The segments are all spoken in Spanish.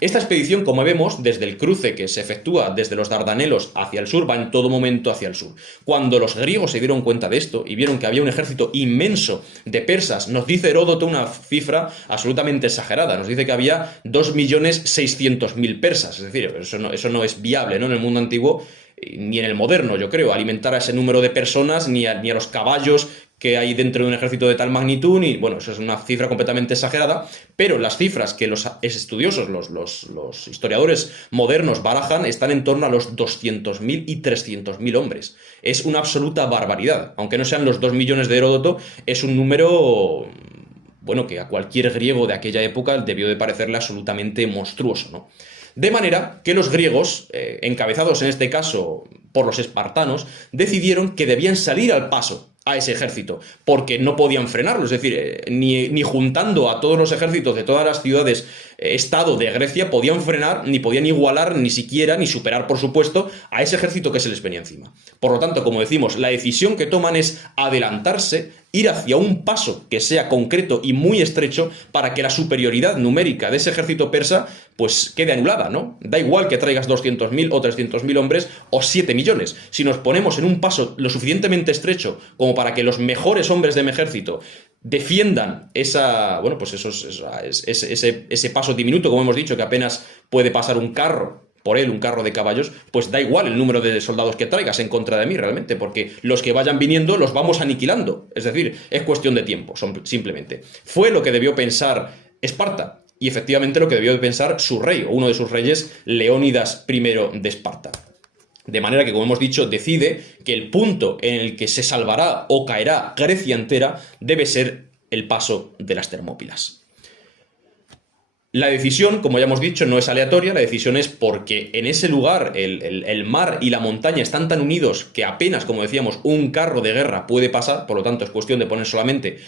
Esta expedición, como vemos, desde el cruce que se efectúa desde los Dardanelos hacia el sur, va en todo momento hacia el sur. Cuando los griegos se dieron cuenta de esto y vieron que había un ejército inmenso de persas, nos dice Heródoto una cifra absolutamente exagerada, nos dice que había 2.600.000 persas, es decir, eso no es viable, ¿no?, en el mundo antiguo, ni en el moderno, yo creo, alimentar a ese número de personas, ni a los caballos que hay dentro de un ejército de tal magnitud, y bueno, eso es una cifra completamente exagerada, pero las cifras que los estudiosos, los historiadores modernos barajan, están en torno a los 200.000 y 300.000 hombres. Es una absoluta barbaridad, aunque no sean los 2 millones de Heródoto, es un número, bueno, que a cualquier griego de aquella época debió de parecerle absolutamente monstruoso, ¿no? De manera que los griegos, encabezados en este caso por los espartanos, decidieron que debían salir al paso a ese ejército, porque no podían frenarlo, es decir, ni juntando a todos los ejércitos de todas las ciudades estado de Grecia podían frenar, ni podían igualar, ni siquiera, ni superar, por supuesto, a ese ejército que se les venía encima. Por lo tanto, como decimos, la decisión que toman es adelantarse, ir hacia un paso que sea concreto y muy estrecho para que la superioridad numérica de ese ejército persa pues quede anulada, ¿no? Da igual que traigas 200.000 o 300.000 hombres o 7 millones. Si nos ponemos en un paso lo suficientemente estrecho como para que los mejores hombres de mi ejército defiendan bueno, pues ese paso diminuto, como hemos dicho, que apenas puede pasar un carro por él, un carro de caballos, pues da igual el número de soldados que traigas en contra de mí realmente, porque los que vayan viniendo los vamos aniquilando. Es decir, es cuestión de tiempo, simplemente. Fue lo que debió pensar Esparta, y efectivamente lo que debió de pensar su rey, o uno de sus reyes, Leónidas I de Esparta. De manera que, como hemos dicho, decide que el punto en el que se salvará o caerá Grecia entera debe ser el paso de las Termópilas. La decisión, como ya hemos dicho, no es aleatoria, la decisión es porque en ese lugar el mar y la montaña están tan unidos que apenas, como decíamos, un carro de guerra puede pasar, por lo tanto es cuestión de poner solamente,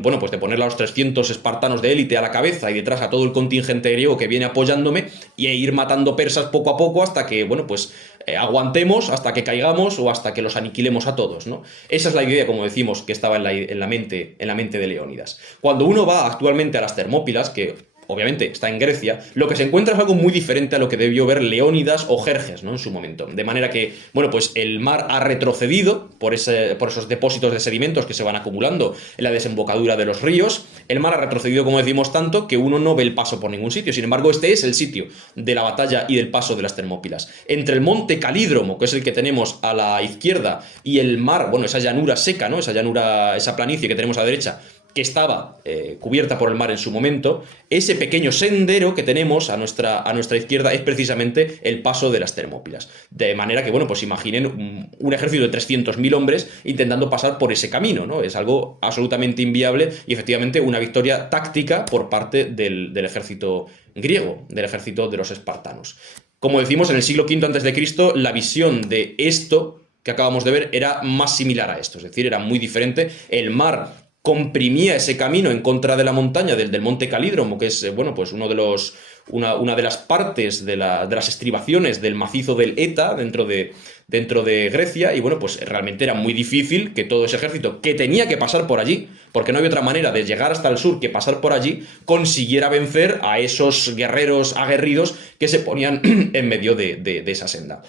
bueno, pues de ponerle a los 300 espartanos de élite a la cabeza y detrás a todo el contingente griego que viene apoyándome y ir matando persas poco a poco hasta que, bueno, pues aguantemos, hasta que caigamos o hasta que los aniquilemos a todos, ¿no? Esa es la idea, como decimos, que estaba en la mente de Leónidas. Cuando uno va actualmente a las Termópilas, que obviamente está en Grecia, lo que se encuentra es algo muy diferente a lo que debió ver Leónidas o Jerjes, ¿no?, en su momento. De manera que, bueno, pues el mar ha retrocedido por esos depósitos de sedimentos que se van acumulando en la desembocadura de los ríos. El mar ha retrocedido, como decimos, tanto que uno no ve el paso por ningún sitio. Sin embargo, este es el sitio de la batalla y del paso de las Termópilas. Entre el monte Calídromo, que es el que tenemos a la izquierda, y el mar, bueno, esa llanura seca, ¿no?, esa planicie que tenemos a la derecha, que estaba cubierta por el mar en su momento, ese pequeño sendero que tenemos a nuestra izquierda es precisamente el paso de las Termópilas. De manera que, bueno, pues imaginen un ejército de 300.000 hombres intentando pasar por ese camino, ¿no? Es algo absolutamente inviable y efectivamente una victoria táctica por parte del ejército griego, del ejército de los espartanos. Como decimos, en el siglo V a.C., la visión de esto que acabamos de ver era más similar a esto, es decir, era muy diferente. El mar comprimía ese camino en contra de la montaña del monte Calídromo, que es, bueno, pues una de las partes de las estribaciones del macizo del Eta dentro de Grecia, y bueno, pues realmente era muy difícil que todo ese ejército, que tenía que pasar por allí, porque no había otra manera de llegar hasta el sur que pasar por allí, consiguiera vencer a esos guerreros aguerridos que se ponían en medio de esa senda.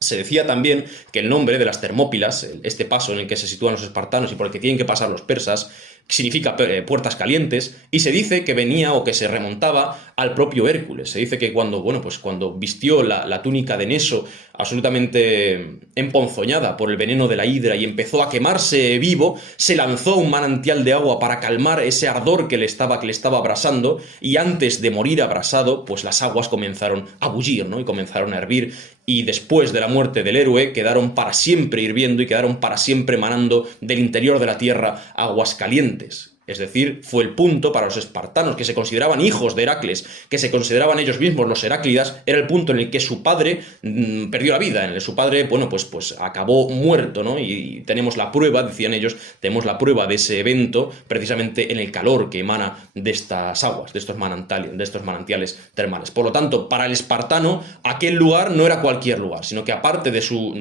Se decía también que el nombre de las Termópilas, este paso en el que se sitúan los espartanos y por el que tienen que pasar los persas, significa puertas calientes, y se dice que venía o que se remontaba al propio Hércules. Se dice que cuando vistió la túnica de Neso, absolutamente emponzoñada por el veneno de la hidra, y empezó a quemarse vivo, se lanzó a un manantial de agua para calmar ese ardor que le estaba abrasando, y antes de morir abrasado, pues las aguas comenzaron a bullir, ¿no?, y comenzaron a hervir, y después de la muerte del héroe quedaron para siempre hirviendo y quedaron para siempre manando del interior de la tierra aguas calientes. Es decir, fue el punto para los espartanos, que se consideraban hijos de Heracles, que se consideraban ellos mismos los Heráclidas, era el punto en el que su padre perdió la vida, en el que su padre, bueno, pues acabó muerto, ¿no? Y tenemos la prueba, decían ellos, tenemos la prueba de ese evento precisamente en el calor que emana de estas aguas, de estos manantiales termales. Por lo tanto, para el espartano, aquel lugar no era cualquier lugar, sino que aparte de su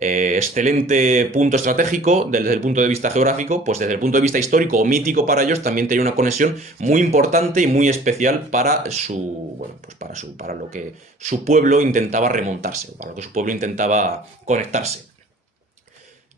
excelente punto estratégico desde el punto de vista geográfico, pues desde el punto de vista histórico o mítico para ellos también tenía una conexión muy importante y muy especial para para lo que su pueblo intentaba remontarse, para lo que su pueblo intentaba conectarse.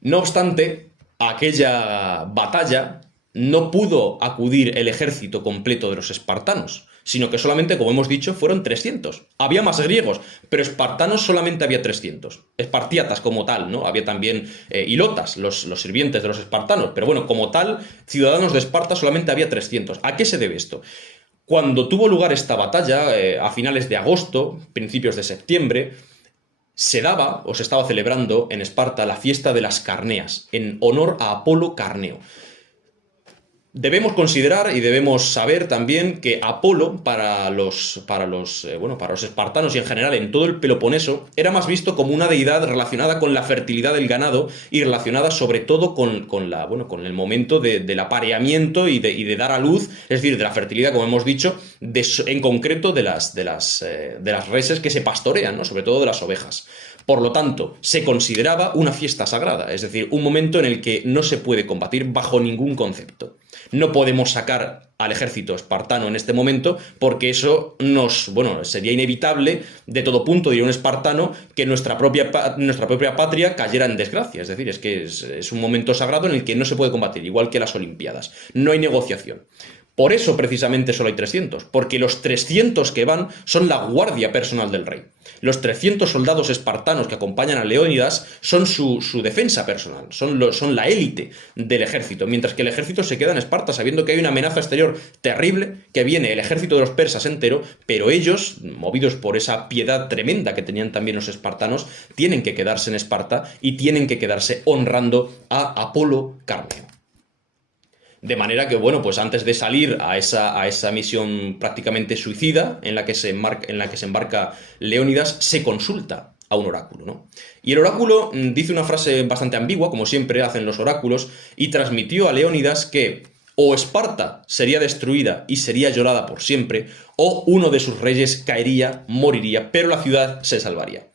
No obstante, a aquella batalla no pudo acudir el ejército completo de los espartanos, sino que solamente, como hemos dicho, fueron 300. Había más griegos, pero espartanos solamente había 300. Espartiatas como tal, ¿no? Había también hilotas, los sirvientes de los espartanos, pero bueno, como tal, ciudadanos de Esparta solamente había 300. ¿A qué se debe esto? Cuando tuvo lugar esta batalla, a finales de agosto, principios de septiembre, se daba o se estaba celebrando en Esparta la fiesta de las Carneas, en honor a Apolo Carneo. Debemos considerar y debemos saber también que Apolo para los espartanos y en general en todo el Peloponeso era más visto como una deidad relacionada con la fertilidad del ganado y relacionada sobre todo con el momento del apareamiento y de dar a luz, es decir, de la fertilidad, como hemos dicho, en concreto de las reses que se pastorean, ¿no? Sobre todo de las ovejas. Por lo tanto, se consideraba una fiesta sagrada, es decir, un momento en el que no se puede combatir bajo ningún concepto. No podemos sacar al ejército espartano en este momento porque eso sería inevitable de todo punto, diría un espartano, que nuestra propia patria cayera en desgracia. Es decir, es un momento sagrado en el que no se puede combatir, igual que las Olimpiadas. No hay negociación. Por eso precisamente solo hay 300, porque los 300 que van son la guardia personal del rey. Los 300 soldados espartanos que acompañan a Leónidas son su defensa personal, son la élite del ejército, mientras que el ejército se queda en Esparta sabiendo que hay una amenaza exterior terrible, que viene el ejército de los persas entero, pero ellos, movidos por esa piedad tremenda que tenían también los espartanos, tienen que quedarse en Esparta y tienen que quedarse honrando a Apolo Carneo. De manera que, pues antes de salir a esa misión prácticamente suicida en la que se embarca Leónidas, se consulta a un oráculo, ¿no? Y el oráculo dice una frase bastante ambigua, como siempre hacen los oráculos, y transmitió a Leónidas que o Esparta sería destruida y sería llorada por siempre, o uno de sus reyes caería, moriría, pero la ciudad se salvaría.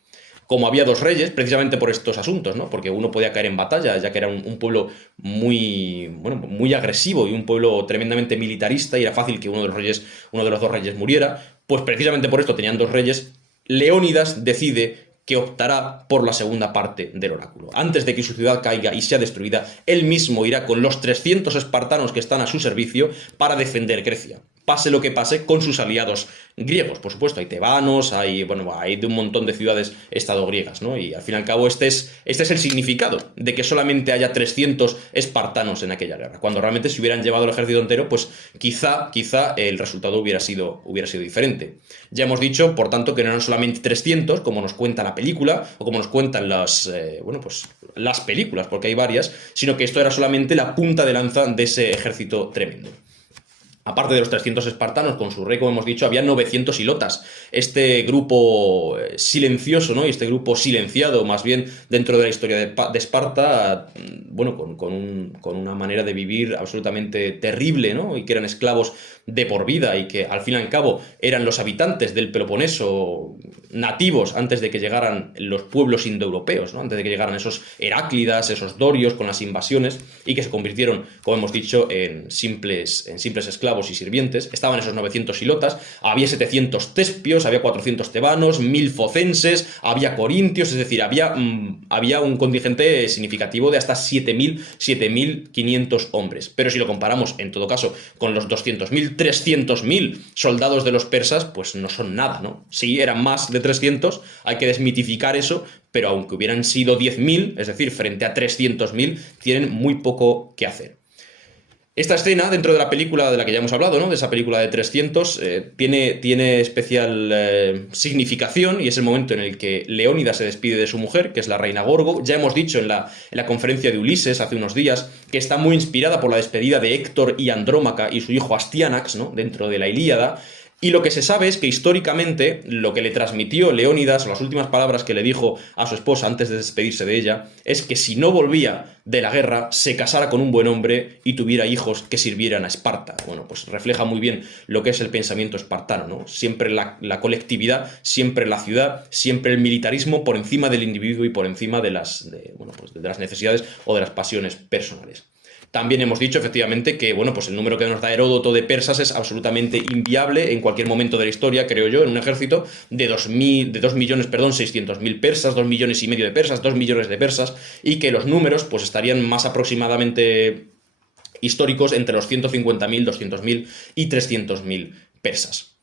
Como había dos reyes, precisamente por estos asuntos, ¿no? Porque uno podía caer en batalla, ya que era un pueblo muy agresivo y un pueblo tremendamente militarista, y era fácil que uno de los dos reyes muriera. Pues precisamente por esto tenían dos reyes. Leónidas decide que optará por la segunda parte del oráculo. Antes de que su ciudad caiga y sea destruida, él mismo irá con los 300 espartanos que están a su servicio para defender Grecia. Pase lo que pase con sus aliados griegos, por supuesto, hay tebanos, hay de un montón de ciudades-estado griegas, ¿no? Y al fin y al cabo este es el significado de que solamente haya 300 espartanos en aquella guerra, cuando realmente si hubieran llevado el ejército entero, pues quizá el resultado hubiera sido diferente. Ya hemos dicho, por tanto, que no eran solamente 300, como nos cuenta la película, o como nos cuentan las películas, porque hay varias, sino que esto era solamente la punta de lanza de ese ejército tremendo. Aparte de los 300 espartanos, con su rey, como hemos dicho, había 900 hilotas. Este grupo silencioso, ¿no? Y este grupo silenciado, más bien, dentro de la historia de Esparta, con una manera de vivir absolutamente terrible, ¿no? Y que eran esclavos de por vida y que, al fin y al cabo, eran los habitantes del Peloponeso nativos antes de que llegaran los pueblos indoeuropeos, ¿no? Antes de que llegaran esos heráclidas, esos dorios con las invasiones y que se convirtieron, como hemos dicho, en simples esclavos y sirvientes. Estaban esos 900 hilotas, había 700 tespios, había 400 tebanos, 1000 focenses, había corintios, es decir, había un contingente significativo de hasta 7.500 hombres. Pero si lo comparamos, en todo caso, con los 200.000, 300.000 soldados de los persas, pues no son nada, ¿no? Sí, eran más de 300, hay que desmitificar eso, pero aunque hubieran sido 10.000, es decir, frente a 300.000, tienen muy poco que hacer. Esta escena, dentro de la película de la que ya hemos hablado, ¿no? De esa película de 300, tiene especial significación, y es el momento en el que Leónidas se despide de su mujer, que es la reina Gorgo. Ya hemos dicho en la conferencia de Ulises hace unos días que está muy inspirada por la despedida de Héctor y Andrómaca y su hijo Astianax, ¿no? Dentro de la Ilíada. Y lo que se sabe es que históricamente lo que le transmitió Leónidas, las últimas palabras que le dijo a su esposa antes de despedirse de ella, es que si no volvía de la guerra, se casara con un buen hombre y tuviera hijos que sirvieran a Esparta. Bueno, pues refleja muy bien lo que es el pensamiento espartano, ¿no? Siempre la colectividad, siempre la ciudad, siempre el militarismo por encima del individuo y por encima de bueno, pues de las necesidades o de las pasiones personales. También hemos dicho, efectivamente, que bueno, pues el número que nos da Heródoto de persas es absolutamente inviable en cualquier momento de la historia, creo yo, en un ejército de 2.600.000 persas, 2,5 millones de persas, 2 millones de persas, y que los números pues estarían más aproximadamente históricos entre los 150.000, 200.000 y 300.000 persas.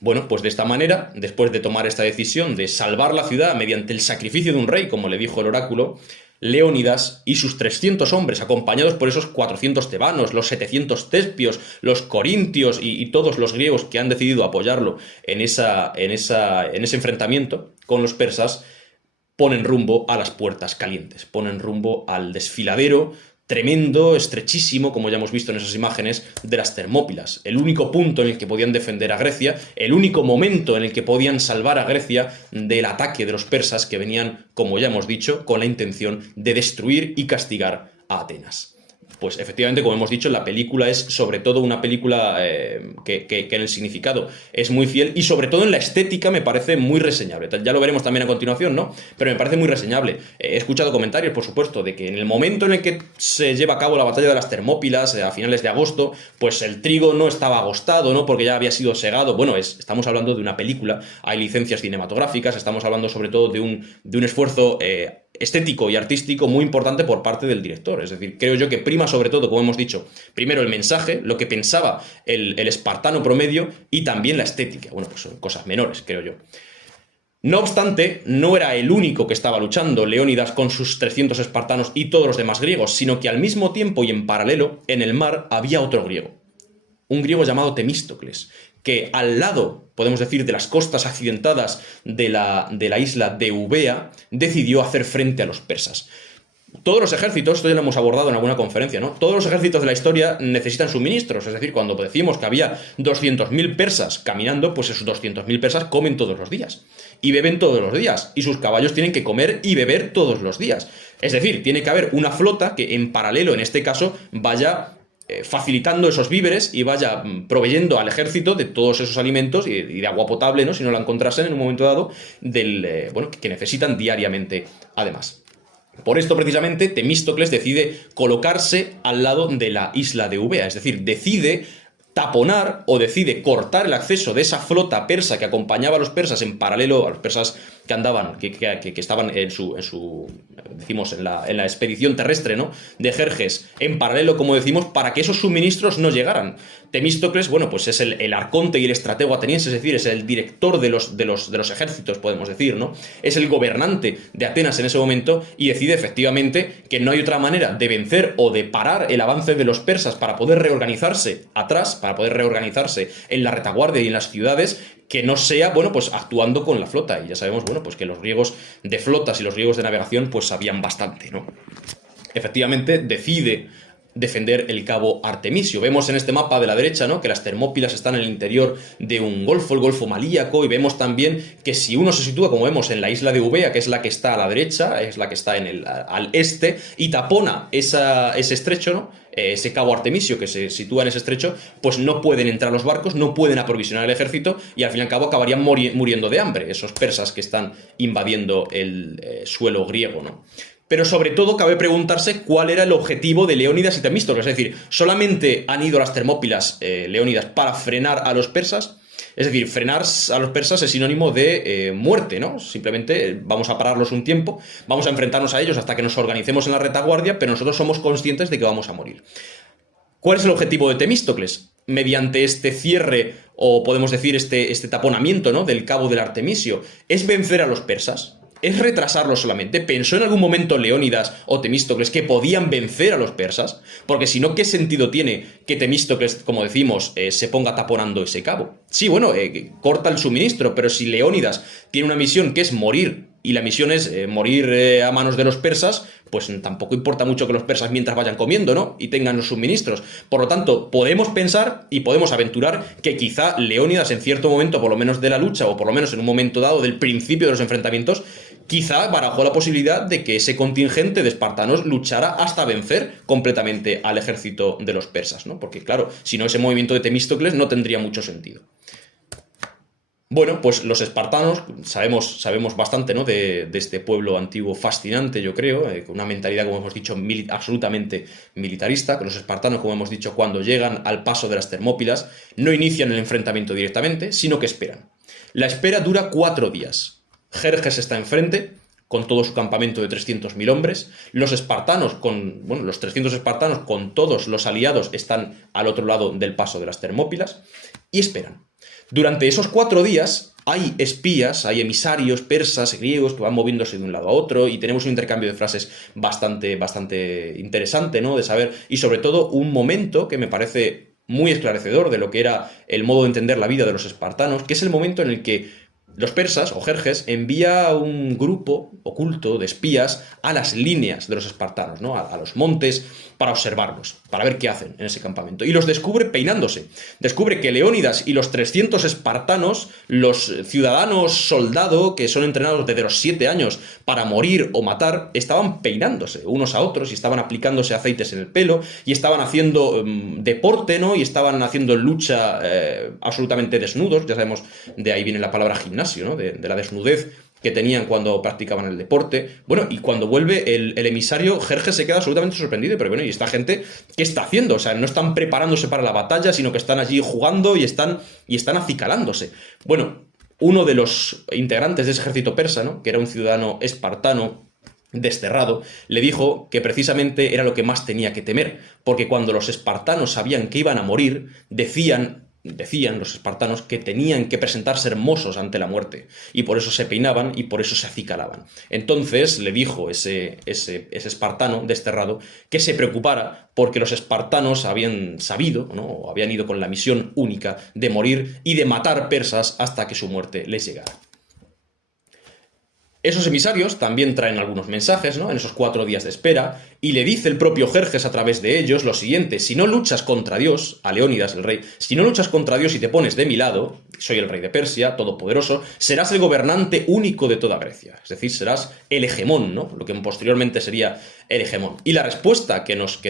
Bueno, pues de esta manera, después de tomar esta decisión de salvar la ciudad mediante el sacrificio de un rey, como le dijo el oráculo, Leónidas y sus 300 hombres, acompañados por esos 400 tebanos, los 700 tespios, los corintios y todos los griegos que han decidido apoyarlo en ese enfrentamiento con los persas, ponen rumbo a las puertas calientes, ponen rumbo al desfiladero tremendo, estrechísimo, como ya hemos visto en esas imágenes, de las Termópilas. El único punto en el que podían defender a Grecia, el único momento en el que podían salvar a Grecia del ataque de los persas que venían, como ya hemos dicho, con la intención de destruir y castigar a Atenas. Pues efectivamente, como hemos dicho, la película es sobre todo una película que en el significado es muy fiel y sobre todo en la estética me parece muy reseñable. Ya lo veremos también a continuación, ¿no? Pero me parece muy reseñable. He escuchado comentarios, por supuesto, de que en el momento en el que se lleva a cabo la batalla de las Termópilas, a finales de agosto, pues el trigo no estaba agostado, ¿no? Porque ya había sido segado. Bueno, estamos hablando de una película, hay licencias cinematográficas, estamos hablando sobre todo de un esfuerzo estético y artístico muy importante por parte del director. Es decir, creo yo que prima sobre todo, como hemos dicho, primero el mensaje, lo que pensaba el espartano promedio y también la estética. Bueno, pues son cosas menores, creo yo. No obstante, no era el único que estaba luchando Leónidas con sus 300 espartanos y todos los demás griegos, sino que al mismo tiempo y en paralelo, en el mar había otro griego. Un griego llamado Temístocles, que al lado, podemos decir, de las costas accidentadas de la isla de Eubea, decidió hacer frente a los persas. Todos los ejércitos, esto ya lo hemos abordado en alguna conferencia, ¿no? Todos los ejércitos de la historia necesitan suministros, es decir, cuando decimos que había 200.000 persas caminando, pues esos 200.000 persas comen todos los días y beben todos los días, y sus caballos tienen que comer y beber todos los días. Es decir, tiene que haber una flota que en paralelo, en este caso, vaya facilitando esos víveres y vaya proveyendo al ejército de todos esos alimentos y de agua potable, ¿no? Si no la encontrasen en un momento dado, que necesitan diariamente, además. Por esto, precisamente, Temístocles decide colocarse al lado de la isla de Eubea, es decir, decide taponar o decide cortar el acceso de esa flota persa que acompañaba a los persas en paralelo a los persas que andaban, que estaban decimos, en la expedición terrestre, ¿no? De Jerjes, en paralelo, como decimos, para que esos suministros no llegaran. Temístocles, bueno, pues es el arconte y el estratego ateniense, es decir, es el director de los ejércitos, podemos decir, ¿no? Es el gobernante de Atenas en ese momento y decide efectivamente que no hay otra manera de vencer o de parar el avance de los persas para poder reorganizarse atrás, para poder reorganizarse en la retaguardia y en las ciudades, que no sea, bueno, pues actuando con la flota. Y ya sabemos, bueno, pues que los griegos de flotas y los griegos de navegación pues sabían bastante, ¿no? Efectivamente, decide defender el cabo Artemisio. Vemos en este mapa de la derecha, ¿no?, que las Termópilas están en el interior de un golfo, el Golfo Malíaco, y vemos también que si uno se sitúa, como vemos, en la isla de Eubea, que es la que está a la derecha, es la que está al este, y tapona ese estrecho, ¿no?, ese cabo Artemisio que se sitúa en ese estrecho, pues no pueden entrar los barcos, no pueden aprovisionar el ejército y al fin y al cabo acabarían muriendo de hambre, esos persas que están invadiendo el suelo griego, ¿no? Pero sobre todo cabe preguntarse cuál era el objetivo de Leónidas y Temístocles. Es decir, ¿solamente han ido a las Termópilas, Leónidas, para frenar a los persas? Es decir, frenar a los persas es sinónimo de muerte, ¿no? Simplemente vamos a pararlos un tiempo, vamos a enfrentarnos a ellos hasta que nos organicemos en la retaguardia, pero nosotros somos conscientes de que vamos a morir. ¿Cuál es el objetivo de Temístocles? Mediante este cierre, o podemos decir este taponamiento, ¿no?, del cabo del Artemisio, ¿es vencer a los persas? ¿Es retrasarlos solamente? ¿Pensó en algún momento Leónidas o Temístocles que podían vencer a los persas? Porque si no, ¿qué sentido tiene que Temístocles, como decimos, se ponga taponando ese cabo? Sí, bueno, corta el suministro, pero si Leónidas tiene una misión que es morir y la misión es morir a manos de los persas, pues tampoco importa mucho que los persas mientras vayan comiendo, ¿no? Y tengan los suministros. Por lo tanto, podemos pensar y podemos aventurar que quizá Leónidas en cierto momento, por lo menos de la lucha, o por lo menos en un momento dado del principio de los enfrentamientos, quizá barajó la posibilidad de que ese contingente de espartanos luchara hasta vencer completamente al ejército de los persas, ¿no? Porque claro, si no, ese movimiento de Temístocles no tendría mucho sentido. Bueno, pues los espartanos, sabemos bastante, ¿no? De este pueblo antiguo fascinante, yo creo, con una mentalidad, como hemos dicho, absolutamente militarista, que los espartanos, como hemos dicho, cuando llegan al paso de las Termópilas, no inician el enfrentamiento directamente, sino que esperan. La espera dura 4 días. Jerjes está enfrente, con todo su campamento de 300.000 hombres. Los espartanos, los 300 espartanos con todos los aliados están al otro lado del paso de las Termópilas y esperan. Durante esos 4 días hay espías, hay emisarios persas, griegos que van moviéndose de un lado a otro y tenemos un intercambio de frases bastante interesante, ¿no? De saber, y sobre todo un momento que me parece muy esclarecedor de lo que era el modo de entender la vida de los espartanos, que es el momento en el que los persas, o Jerjes, envía un grupo oculto de espías a las líneas de los espartanos, ¿no? A los montes, para observarlos, para ver qué hacen en ese campamento. Y los descubre peinándose. Descubre que Leónidas y los 300 espartanos, los ciudadanos soldado que son entrenados desde los 7 años para morir o matar, estaban peinándose unos a otros y estaban aplicándose aceites en el pelo y estaban haciendo deporte, ¿no? Y estaban haciendo lucha absolutamente desnudos. Ya sabemos, de ahí viene la palabra gimnasio, ¿no? De la desnudez que tenían cuando practicaban el deporte. Bueno, y cuando vuelve el emisario, Jerjes se queda absolutamente sorprendido. Pero bueno, ¿y esta gente qué está haciendo? O sea, no están preparándose para la batalla, sino que están allí jugando y están acicalándose. Bueno, uno de los integrantes de ese ejército persa, ¿no? Que era un ciudadano espartano desterrado, le dijo que precisamente era lo que más tenía que temer, porque cuando los espartanos sabían que iban a morir, decían los espartanos que tenían que presentarse hermosos ante la muerte, y por eso se peinaban y por eso se acicalaban. Entonces le dijo ese espartano desterrado que se preocupara porque los espartanos habían sabido, ¿no? O habían ido con la misión única de morir y de matar persas hasta que su muerte les llegara. Esos emisarios también traen algunos mensajes, ¿no? En esos 4 días de espera, y le dice el propio Jerjes a través de ellos lo siguiente: si no luchas contra Dios, a Leónidas el rey, si no luchas contra Dios y te pones de mi lado, soy el rey de Persia, todopoderoso, serás el gobernante único de toda Grecia, es decir, serás el hegemón, ¿no? Lo que posteriormente sería el hegemón. Y la respuesta que nos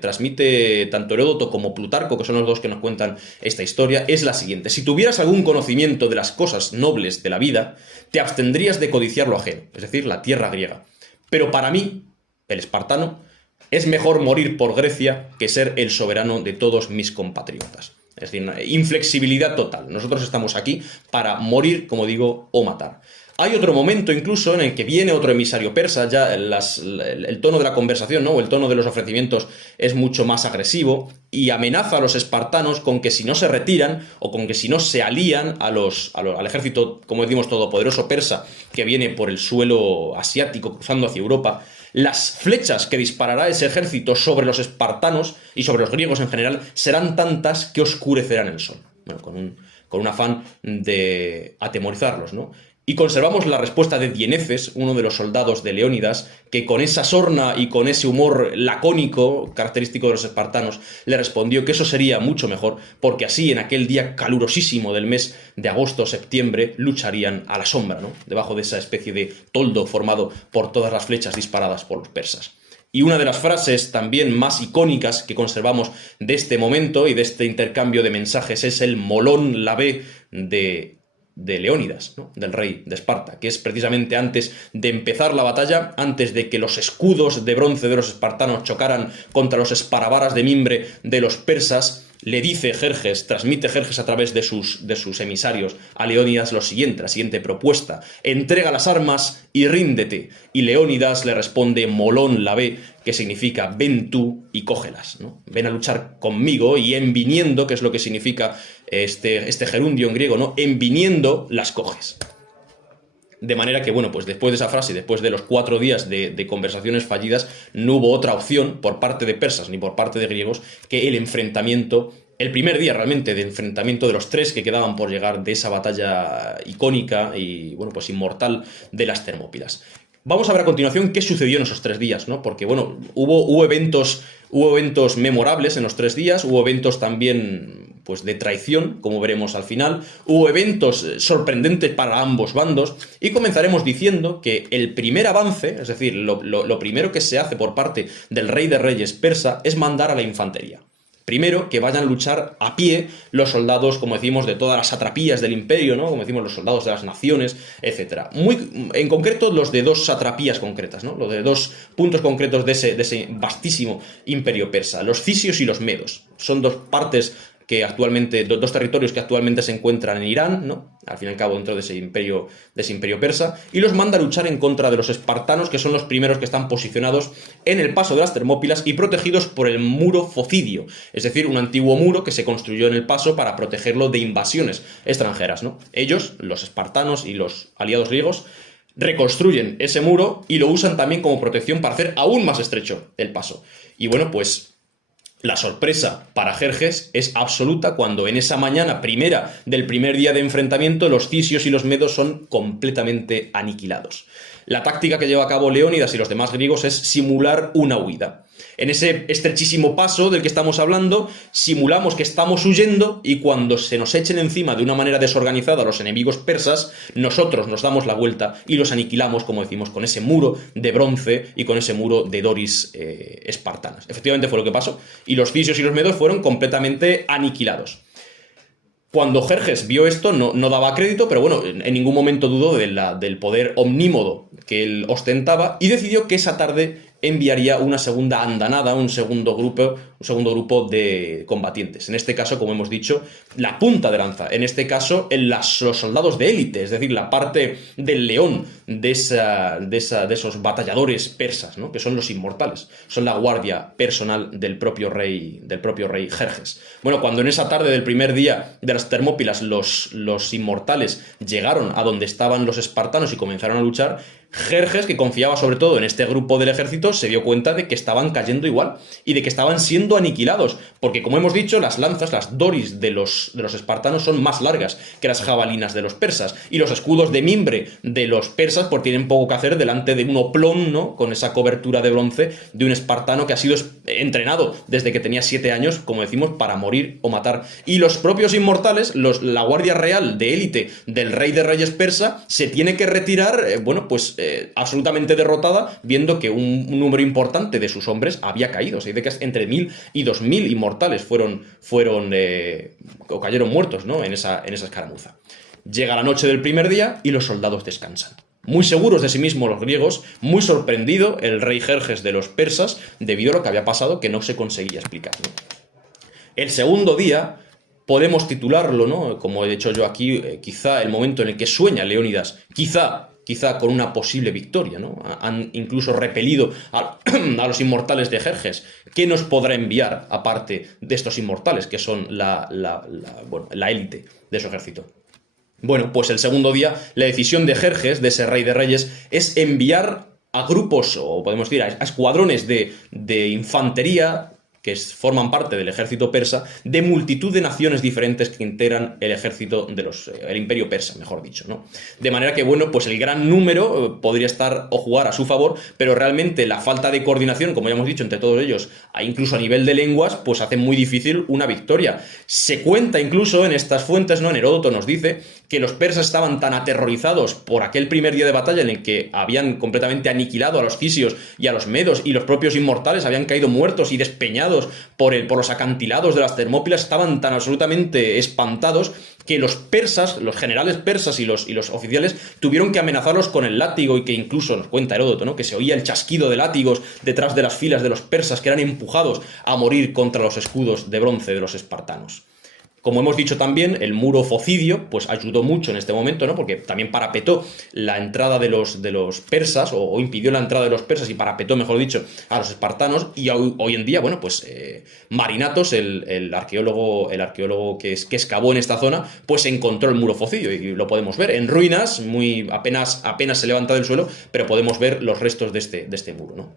transmite tanto Heródoto como Plutarco, que son los dos que nos cuentan esta historia, es la siguiente: si tuvieras algún conocimiento de las cosas nobles de la vida, te abstendrías de codiciar lo ajeno, es decir, la tierra griega. Pero para mí, el espartano, es mejor morir por Grecia que ser el soberano de todos mis compatriotas. Es decir, inflexibilidad total. Nosotros estamos aquí para morir, como digo, o matar. Hay otro momento incluso en el que viene otro emisario persa, ya el tono de la conversación, ¿no? O el tono de los ofrecimientos es mucho más agresivo y amenaza a los espartanos con que si no se retiran o con que si no se alían al ejército, como decimos, todopoderoso persa que viene por el suelo asiático cruzando hacia Europa, las flechas que disparará ese ejército sobre los espartanos y sobre los griegos en general serán tantas que oscurecerán el sol. Bueno, con un afán de atemorizarlos, ¿no? Y conservamos la respuesta de Dieneces, uno de los soldados de Leónidas, que con esa sorna y con ese humor lacónico, característico de los espartanos, le respondió que eso sería mucho mejor, porque así en aquel día calurosísimo del mes de agosto o septiembre lucharían a la sombra, ¿no? Debajo de esa especie de toldo formado por todas las flechas disparadas por los persas. Y una de las frases también más icónicas que conservamos de este momento y de este intercambio de mensajes es el molón lavé de Leónidas, ¿no? Del rey de Esparta, que es precisamente antes de empezar la batalla, antes de que los escudos de bronce de los espartanos chocaran contra los esparavaras de mimbre de los persas. Le dice Jerjes, transmite Jerjes a través de sus emisarios a Leónidas lo siguiente, la siguiente propuesta: entrega las armas y ríndete. Y Leónidas le responde molón lavé, que significa ven tú y cógelas, ¿no? Ven a luchar conmigo, y en viniendo, que es lo que significa este gerundio en griego, ¿no? En viniendo las coges. De manera que, bueno, pues después de esa frase y después de los 4 días de conversaciones fallidas, no hubo otra opción por parte de persas ni por parte de griegos que el enfrentamiento el primer día realmente de enfrentamiento de los tres que quedaban por llegar de esa batalla icónica y, bueno, pues inmortal de las Termópilas. Vamos a ver a continuación qué sucedió en esos 3 días, ¿no? Porque, bueno, hubo eventos memorables en los 3 días, hubo eventos también, pues, de traición, como veremos al final, hubo eventos sorprendentes para ambos bandos, y comenzaremos diciendo que el primer avance, es decir, lo primero que se hace por parte del rey de reyes persa es mandar a la infantería. Primero, que vayan a luchar a pie los soldados, como decimos, de todas las satrapías del imperio, ¿no? Como decimos, los soldados de las naciones, etc. En concreto, los de 2 satrapías concretas, ¿no? Los de 2 puntos concretos de ese vastísimo imperio persa, los cisios y los medos. Son 2 partes que actualmente, 2 territorios que actualmente se encuentran en Irán, ¿no? Al fin y al cabo dentro de ese imperio persa, y los manda a luchar en contra de los espartanos, que son los primeros que están posicionados en el paso de las Termópilas y protegidos por el muro Focidio, es decir, un antiguo muro que se construyó en el paso para protegerlo de invasiones extranjeras, ¿no? Ellos, los espartanos y los aliados griegos, reconstruyen ese muro y lo usan también como protección para hacer aún más estrecho el paso. Y bueno, pues la sorpresa para Jerjes es absoluta cuando en esa mañana primera del primer día de enfrentamiento los cisios y los medos son completamente aniquilados. La táctica que lleva a cabo Leónidas y los demás griegos es simular una huida. En ese estrechísimo paso del que estamos hablando, simulamos que estamos huyendo y cuando se nos echen encima de una manera desorganizada los enemigos persas, nosotros nos damos la vuelta y los aniquilamos, como decimos, con ese muro de bronce y con ese muro de doris espartanas. Efectivamente fue lo que pasó y los cisios y los medos fueron completamente aniquilados. Cuando Jerjes vio esto no daba crédito, pero bueno, en ningún momento dudó del poder omnímodo que él ostentaba y decidió que esa tarde enviaría una segunda andanada, un segundo grupo de combatientes. En este caso, como hemos dicho, la punta de lanza. En este caso, los soldados de élite, es decir, la parte del león de esos batalladores persas, ¿no? Que son los inmortales. Son la guardia personal del propio rey Jerjes. Bueno, cuando en esa tarde del primer día de las Termópilas los inmortales llegaron a donde estaban los espartanos y comenzaron a luchar, Jerjes, que confiaba sobre todo en este grupo del ejército, se dio cuenta de que estaban cayendo igual y de que estaban siendo aniquilados, porque como hemos dicho, las lanzas, las doris de los espartanos son más largas que las jabalinas de los persas, y los escudos de mimbre de los persas pues tienen poco que hacer delante de un oplón, ¿no? Con esa cobertura de bronce de un espartano que ha sido entrenado desde que tenía 7 años, como decimos, para morir o matar. Y los propios inmortales, la guardia real de élite del rey de reyes persa, se tiene que retirar, absolutamente derrotada, viendo que un número importante de sus hombres había caído. Se dice que entre 1000 y 2000 inmortales o cayeron muertos, ¿no? en esa escaramuza. Llega la noche del primer día y los soldados descansan. Muy seguros de sí mismos los griegos, muy sorprendido el rey Jerjes de los persas debido a lo que había pasado que no se conseguía explicar, ¿no? El segundo día podemos titularlo, ¿no? Como he hecho yo aquí, quizá el momento en el que sueña Leónidas, quizá con una posible victoria, ¿no? Han incluso repelido a los inmortales de Jerjes. ¿Qué nos podrá enviar aparte de estos inmortales, que son la élite de su ejército? Bueno, pues el segundo día, la decisión de Jerjes, de ese rey de reyes, es enviar a grupos, o podemos decir, a escuadrones de infantería que forman parte del ejército persa, de multitud de naciones diferentes que integran el ejército el imperio persa, mejor dicho, ¿no? De manera que, bueno, pues el gran número podría estar o jugar a su favor, pero realmente la falta de coordinación, como ya hemos dicho, entre todos ellos, incluso a nivel de lenguas, pues hace muy difícil una victoria. Se cuenta incluso en estas fuentes, ¿no? En Heródoto nos dice que los persas estaban tan aterrorizados por aquel primer día de batalla en el que habían completamente aniquilado a los cisios y a los medos, y los propios inmortales habían caído muertos y despeñados por los acantilados de las Termópilas, estaban tan absolutamente espantados que los persas, los generales persas y los oficiales tuvieron que amenazarlos con el látigo, y que incluso nos cuenta Heródoto, ¿no? Que se oía el chasquido de látigos detrás de las filas de los persas que eran empujados a morir contra los escudos de bronce de los espartanos. Como hemos dicho también, el muro Focidio pues ayudó mucho en este momento, ¿no? Porque también parapetó la entrada de los persas, o impidió la entrada de los persas y parapetó, mejor dicho, a los espartanos. Y hoy en día, bueno, pues Marinatos, el arqueólogo que excavó en esta zona, pues encontró el muro Focidio, y lo podemos ver en ruinas, apenas se levanta del suelo, pero podemos ver los restos de este muro, ¿no?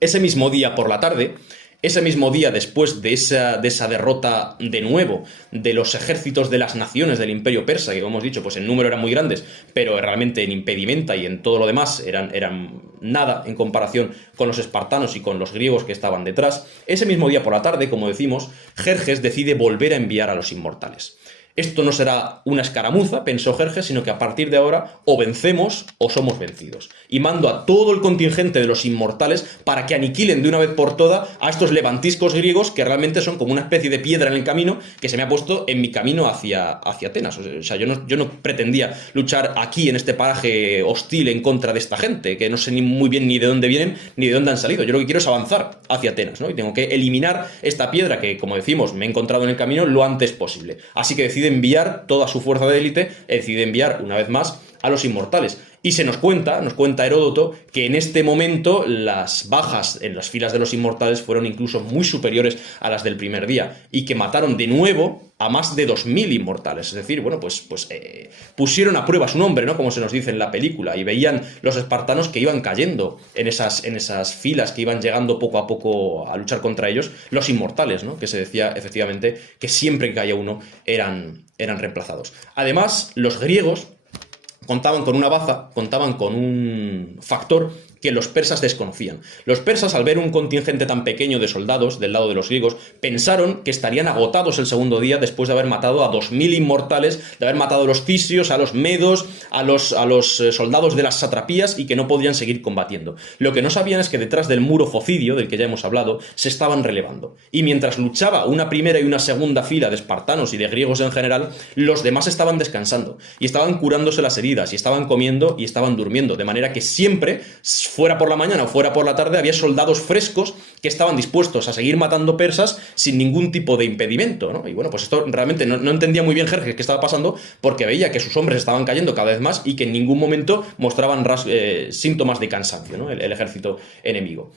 Ese mismo día por la tarde, Ese mismo día, después de esa derrota de nuevo de los ejércitos de las naciones del Imperio Persa, que como hemos dicho, pues en número eran muy grandes, pero realmente en impedimenta y en todo lo demás eran nada en comparación con los espartanos y con los griegos que estaban detrás, ese mismo día por la tarde, como decimos, Jerjes decide volver a enviar a los inmortales. Esto no será una escaramuza, pensó Jerjes, sino que a partir de ahora o vencemos o somos vencidos. Y mando a todo el contingente de los inmortales para que aniquilen de una vez por todas a estos levantiscos griegos que realmente son como una especie de piedra en el camino que se me ha puesto en mi camino hacia Atenas. O sea, yo no pretendía luchar aquí en este paraje hostil en contra de esta gente, que no sé ni muy bien ni de dónde vienen ni de dónde han salido. Yo lo que quiero es avanzar hacia Atenas, ¿no? Y tengo que eliminar esta piedra que, como decimos, me he encontrado en el camino lo antes posible. Así que decide enviar toda su fuerza de élite, decide enviar una vez más a los inmortales. Y nos cuenta Heródoto, que en este momento las bajas en las filas de los inmortales fueron incluso muy superiores a las del primer día, y que mataron de nuevo a más de 2000 inmortales. Es decir, bueno, pusieron a prueba su nombre, ¿no? Como se nos dice en la película, y veían los espartanos que iban cayendo en esas filas, que iban llegando poco a poco a luchar contra ellos, los inmortales, ¿no? Que se decía efectivamente que siempre que caía uno eran reemplazados. Además, los griegos contaban con una baza, contaban con un factor que los persas desconocían. Los persas, al ver un contingente tan pequeño de soldados del lado de los griegos, pensaron que estarían agotados el segundo día después de haber matado a 2000 inmortales, de haber matado a los tisios, a los medos, a los soldados de las satrapías, y que no podían seguir combatiendo. Lo que no sabían es que detrás del muro Focidio, del que ya hemos hablado, se estaban relevando. Y mientras luchaba una primera y una segunda fila de espartanos y de griegos en general, los demás estaban descansando, y estaban curándose las heridas, y estaban comiendo, y estaban durmiendo, de manera que siempre, fuera por la mañana o fuera por la tarde, había soldados frescos que estaban dispuestos a seguir matando persas sin ningún tipo de impedimento, ¿no? Y bueno, pues esto realmente no entendía muy bien Jerjes qué estaba pasando, porque veía que sus hombres estaban cayendo cada vez más y que en ningún momento mostraban síntomas de cansancio, ¿no? El ejército enemigo.